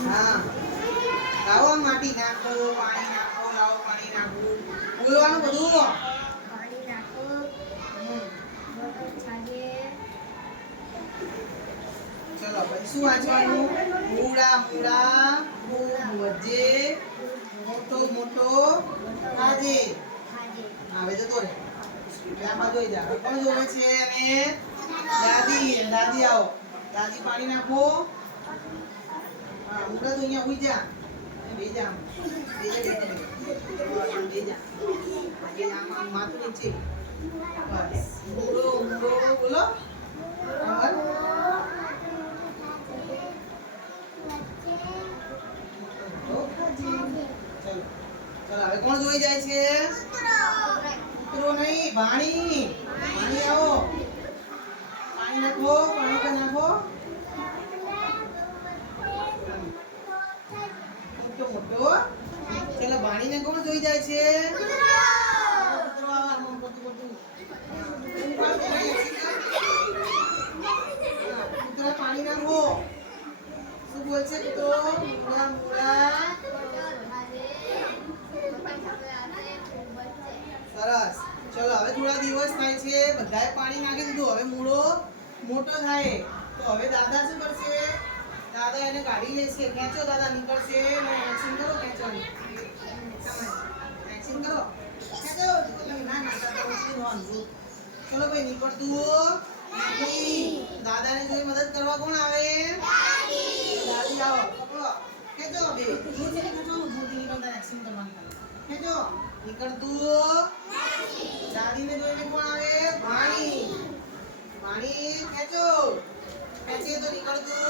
હા લાવો માટી નાખો પાણી નાખો લાવો પાણી નાખો બોલવાનું બધું પાણી નાખો હમ મોટર છાગે ચલો પછી શું વાંચવાનું મૂળા મૂળા વજે મોટો મોટો ખાજે ખાજે આવે જતો રે આમાં જોઈ જા કોણ જોવે છે અને દાદી દાદી આવો દાદી પાણી નાખો હા મૂળા તો અહીંયા ઉઈ જા બે જા માથું નીચે બસ મૂળો મૂળો બોલો ચલો હવે કોણ જોઈ જાય છે કૂતરો નહીં ભાણી ભાણી આવો પાણી નાખો પાણી કા નાખો મોટો મોટો ચલો ભાણીને કોણ જોઈ જાય છે કૂતરો આવો આમ બધું બધું કૂતરા પાણી નાખો શું બોલશે કૂતરો મૂળા મૂળા સરસ ચલો હવે થોડા દિવસ થાય છે બધાએ પાણી નાખી દીધું હવે મૂળો મોટો થાય તો હવે દાદા શું કરશે દાદા એને કાઢી લેશે ખેંચો દાદા નીકળશે ને એક્શન કરો ખેંચો એક્શન કરો ખેંચો ના ના દાદા ઉઠી નોંધ ચલો ભાઈ નીકળતું નથી દાદાને જોઈ મદદ કરવા કોણ આવે દાદી આવો પકડો ખેંચો બે જોરથી ખેંચવાનું જોરથી નીકળતા એક્શન કરવાની ખેંચો નીકળતું દાદીને જોઈને કોણ આવે ભાણી ભાણી ખેંચો ખેંચીએ તો નીકળતું